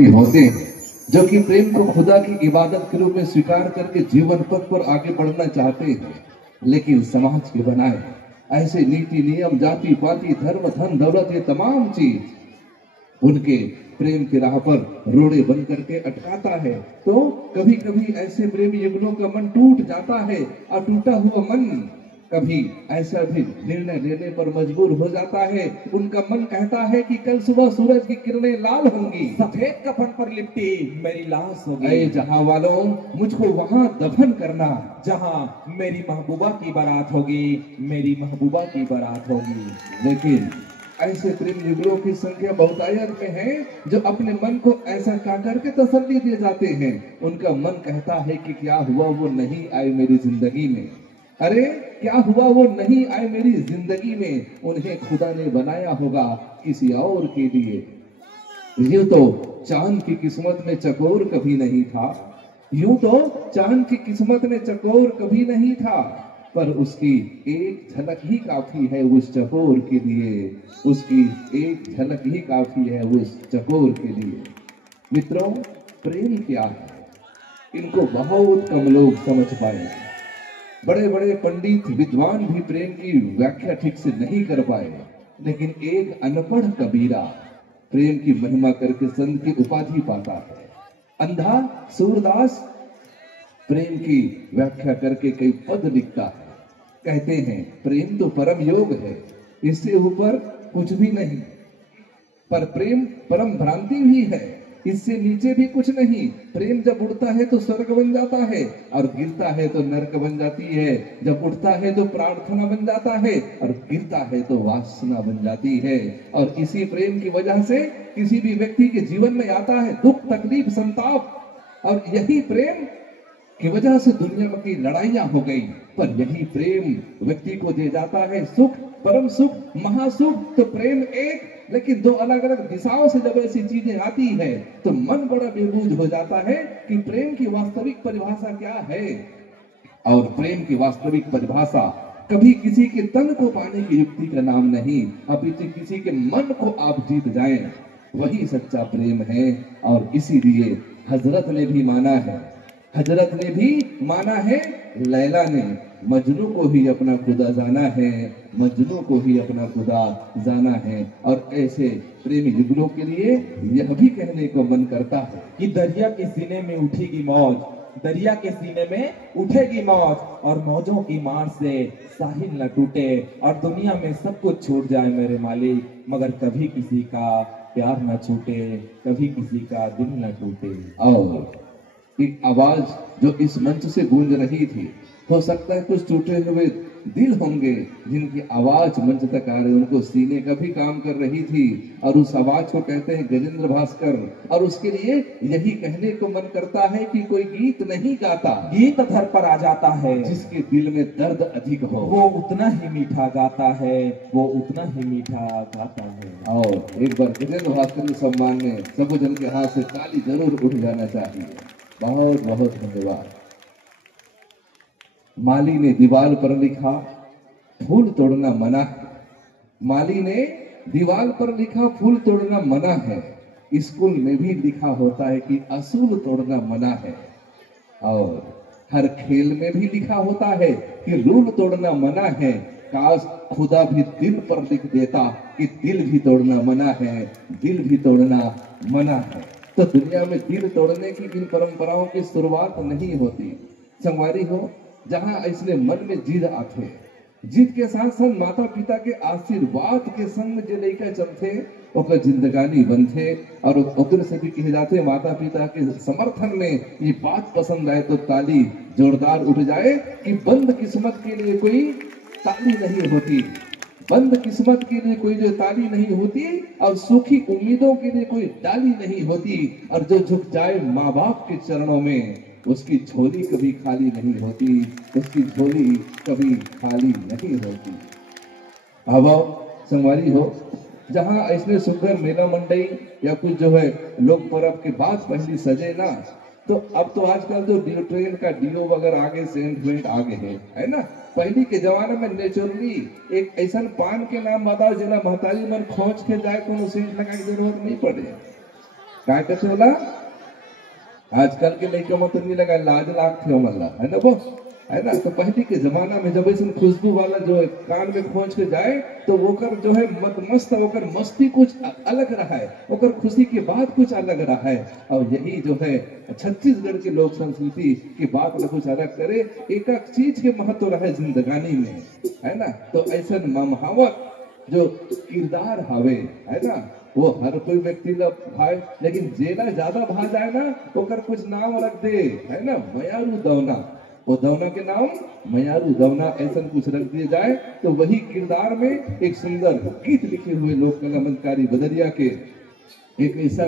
कोई होते हैं जो कि प्रेम को खुदा की इबादत के रूप में स्वीकार करके जीवन पथ पर आगे बढ़ना चाहते हैं, लेकिन समाज के बनाए ऐसे नीति नियम, जाति पाति, धर्म, धन दौलत, ये तमाम चीज उनके प्रेम की राह पर रोड़े बन करके अटकाता है। तो कभी कभी ऐसे प्रेमी युगलों का मन टूट जाता है और टूटा हुआ मन कभी ऐसा भी निर्णय लेने पर मजबूर हो जाता है। उनका मन कहता है कि कल सुबह सूरज की किरणें लाल होंगी, सफेद कफन पर लिपटी मेरी लाश होगी। ऐ जहां वालों, मुझको वहां दफन करना जहां मेरी महबूबा की बारात होगी, मेरी महबूबा की बारात होगी। लेकिन ऐसे प्रेम युगलों की संख्या बहुतायत में है जो अपने मन को ऐसा कह करके तसल्ली दे जाते हैं। उनका मन कहता है कि क्या हुआ वो नहीं आए मेरी जिंदगी में, अरे क्या हुआ वो नहीं आए मेरी जिंदगी में। उन्हें खुदा ने बनाया होगा किसी और के लिए। यूं तो चांद की किस्मत में चकोर कभी नहीं था, यूं तो चांद की किस्मत में चकोर कभी नहीं था, पर उसकी एक झलक ही काफी है उस चकोर के लिए, उसकी एक झलक ही काफी है उस चकोर के लिए। मित्रों, प्रेम क्या है इनको बहुत कम लोग समझ पाए। बड़े बड़े पंडित विद्वान भी प्रेम की व्याख्या ठीक से नहीं कर पाए, लेकिन एक अनपढ़ कबीरा प्रेम की महिमा करके संत की उपाधि पाता है। अंधा सूरदास प्रेम की व्याख्या करके कई पद लिखता है। कहते हैं प्रेम तो परम योग है, इससे ऊपर कुछ भी नहीं, पर प्रेम परम भ्रांति भी है, इससे नीचे भी कुछ नहीं। प्रेम जब उड़ता है तो स्वर्ग बन जाता है और गिरता है तो नरक बन जाती है। जब उठता है तो प्रार्थना बन जाता है और गिरता है तो वासना बन जाती है। और इसी प्रेम की वजह से किसी भी व्यक्ति के जीवन में आता है दुख, तकलीफ, संताप, और यही प्रेम की वजह से दुनिया की लड़ाइयां हो गई। पर यही प्रेम व्यक्ति को दे जाता है सुख, परम सुख, महासुख। तो प्रेम एक, लेकिन दो अलग अलग दिशाओं से जब ऐसी चीजें आती है तो मन बड़ा बेबूझ हो जाता है कि प्रेम की वास्तविक परिभाषा क्या है। और प्रेम की वास्तविक परिभाषा कभी किसी के तन को पाने की युक्ति का नाम नहीं, अपितु किसी के मन को आप जीत जाएं, वही सच्चा प्रेम है। और इसीलिए हजरत ने भी माना है, हजरत ने भी माना है, लैला ने मजनू को ही अपना खुदा जाना है, मजनू को ही अपना खुदा जाना है। और ऐसे प्रेमी युगलों के लिए यह भी कहने को मन करता है कि दरिया के सीने में उठेगी मौज, दरिया के सीने में उठेगी मौज, और मौजों की मार से साहिल न टूटे, और दुनिया में सब कुछ छूट जाए मेरे मालिक, मगर कभी किसी का प्यार न छूटे, कभी किसी का दिल न टूटे। और एक आवाज जो इस मंच से गूंज रही थी, हो सकता है कुछ टूटे हुए दिल होंगे जिनकी आवाज मंच तक आ रही, उनको सीने का भी काम कर रही थी। और उस आवाज को कहते हैं गजेंद्र भास्कर। और उसके लिए यही कहने को मन करता है कि कोई गीत नहीं गाता, गीत धर पर आ जाता है, जिसके दिल में दर्द अधिक हो वो उतना ही मीठा गाता है, वो उतना ही मीठा गाता है। और एक बार गजेंद्र भास्कर के सम्मान में सब जन के हाथ से ताली जरूर उठ जाना चाहिए। बहुत बहुत धन्यवाद। माली ने दीवार पर लिखा फूल तोड़ना मना है, माली ने दीवार पर लिखा फूल तोड़ना मना है। स्कूल में भी लिखा होता है कि असूल तोड़ना मना है। और हर खेल में भी लिखा होता है कि रूल तोड़ना मना है। काश खुदा भी दिल पर लिख देता कि दिल भी तोड़ना मना है, दिल भी तोड़ना मना है। तो दुनिया में दिल तोड़ने की इन परंपराओं की शुरुआत नहीं होती। संगवारी हो, जहां इसलिए मन में जिद आते, जिद के साथ साथ माता पिता के आशीर्वाद के संग जो लेकर चलते ओकर जिंदगानी बनते। और उधर से भी कहे जाते माता पिता के समर्थन में ये बात पसंद आए तो ताली जोरदार उठ जाए कि बंद किस्मत के लिए कोई ताली नहीं होती, बंद किस्मत के लिए कोई जो ताली नहीं होती, और सूखी उम्मीदों के लिए कोई डाली नहीं होती। और जो झुक जाए माँ बाप के चरणों में उसकी झोली कभी खाली नहीं होती, उसकी झोली कभी खाली नहीं होती। अब संगवारी हो, जहां ऐसे सुंदर मेला मंडई या कुछ जो है लोग पर्व के बाद पहली सजे ना, तो अब तो आजकल जो ट्रेन का डीओ वगैरह आगे, सेंट वेंट आगे है ना। पहली के जमाने में नेचुरली एक ऐसा पान के नाम बताओ जिला महतारी मन खोज के जाए, कोनो सेंट लगा की जरूरत नहीं पड़े। काय कसे होला आजकल के लड़के मत नहीं लगा लाज लाग थे मल्ला है ना वो है ना। तो पहले के जमाना में जब ऐसे खुशबू वाला जो है कान में खोज के जाए तो वो कर जो है मस्त होकर मस्ती कुछ अलग रहा है, ओकर खुशी की बात कुछ अलग रहा है। और यही जो है छत्तीसगढ़ के लोक संस्कृति की बात कुछ अलग करे, एक एक चीज के महत्व रहे जिंदगानी में, है ना। तो ऐसा ममहावत जो किरदार हावे है ना, वो हर कोई व्यक्ति ला भाई, लेकिन जेला ज्यादा भा जाए ना ओकर कुछ नाम रख दे, है ना। मयारू दौना, वो दौना के नाम मयारू दौना ऐसा कुछ रख दिया जाए तो वही किरदार में एक सुंदर गीत लिखे हुए लोक कला मंचकारी बदरिया के एक ऐसा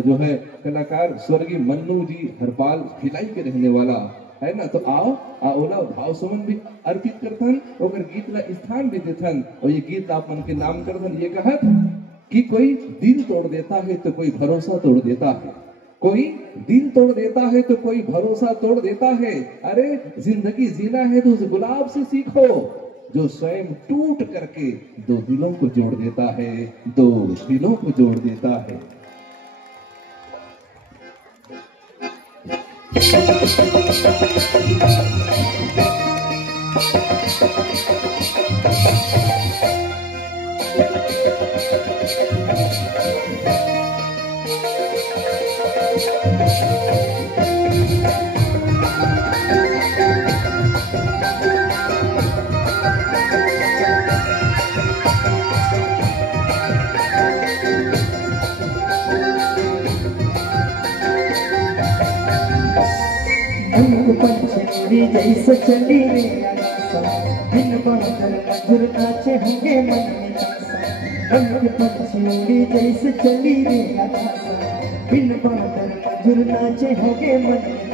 जो है कलाकार स्वर्गीय मन्नू जी हरपाल खिलाई के रहने वाला है ना। तो आओ ओला भाव सुमन भी अर्पित करथन, ओकर गीत ला स्थान भी देथन। और ये गीत आप मन के नाम करथन, ये कहत कि कोई दिल तोड़ देता है तो कोई भरोसा तोड़ देता है, कोई दिल तोड़ देता है तो कोई भरोसा तोड़ देता है। अरे जिंदगी जीना है तो उस गुलाब से सीखो जो स्वयं टूट करके दो दिलों को जोड़ देता है, दो दिलों को जोड़ देता है। पंचमी जैसे चली रे दिन बहतर मधुर नाचे होंगे मन में रंग पंचमी जैसे चली रे दिन बहतर मधुर नाचे होंगे मन में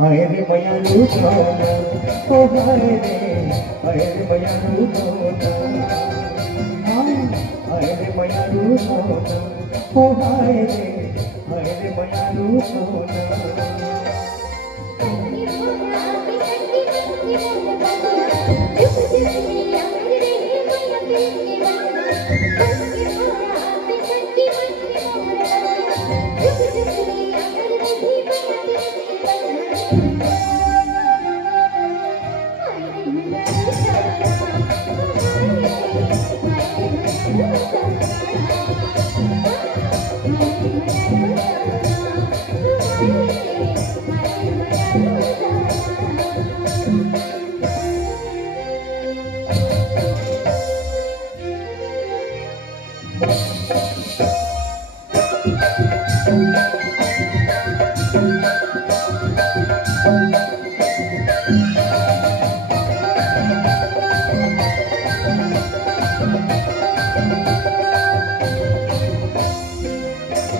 हाय रे मया लूटना ओ हाय रे मया लूटना हाय रे मया लूटना ओ हाय रे मया लूटना।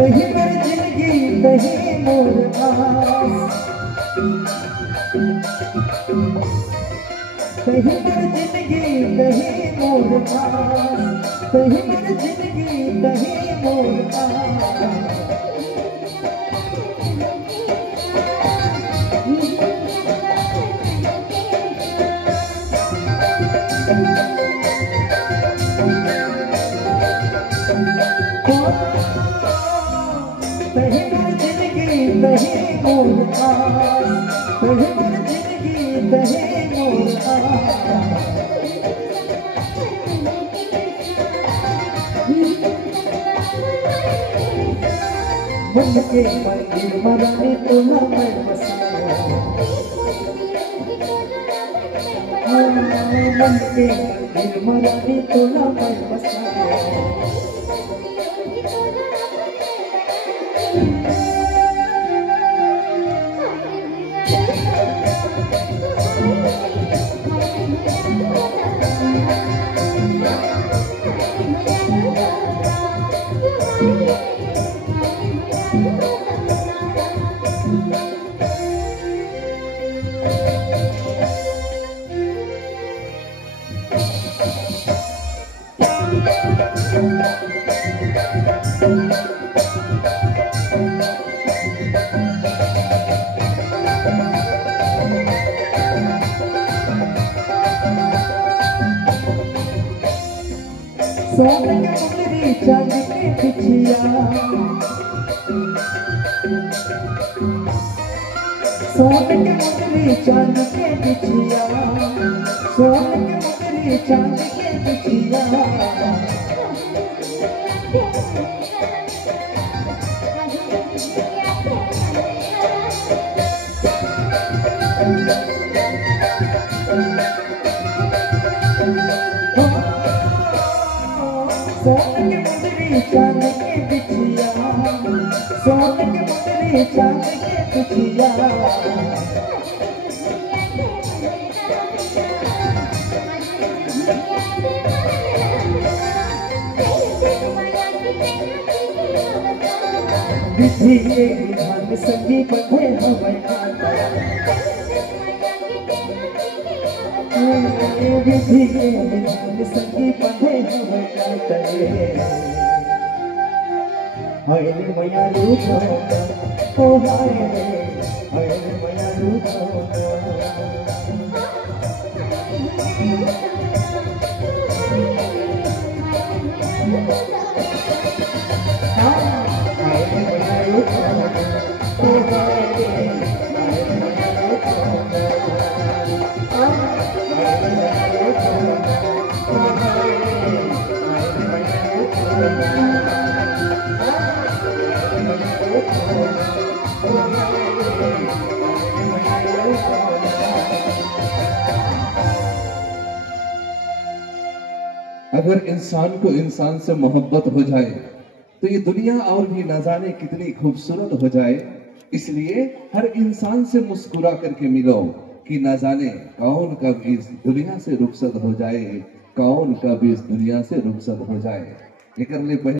कहीं पर जिंदगी कहीं मोर आस, कहीं पर जिंदगी कहीं मोर आस, कहीं पर जिंदगी कहीं मोर आस। कहीं पर जिंदगी कहीं मोर आस, कहीं पर जिंदगी कहीं मोर आस। मन के मंदिर मराने तो ना मैं बसाया, मन के मंदिर मराने तो ना मैं बसाया। सोने के मुंदरी चांद के बिछिया सोन के मुंदरी चांद के बिछिया सोन के मुंदरी चांद के बिछिया सोन के मुंदरी चांद के बिछिया सोन के मुंदरी चांद के बिछिया विधि के विधान संगी बंधे हवैया विधि के विधान संगी बंधे हवैया तरे हाय रे मैया रूठो ओ हाय रे मैया रूठो अगर इंसान को इंसान से मोहब्बत हो जाए तो ये दुनिया और भी न जाने कितनी खूबसूरत हो जाए। इसलिए हर इंसान से मुस्कुरा करके मिलो कि न जाने कौन कब इस दुनिया से रुखसत हो जाए, कौन कब इस दुनिया से रुखसत हो जाए। ये कर ले।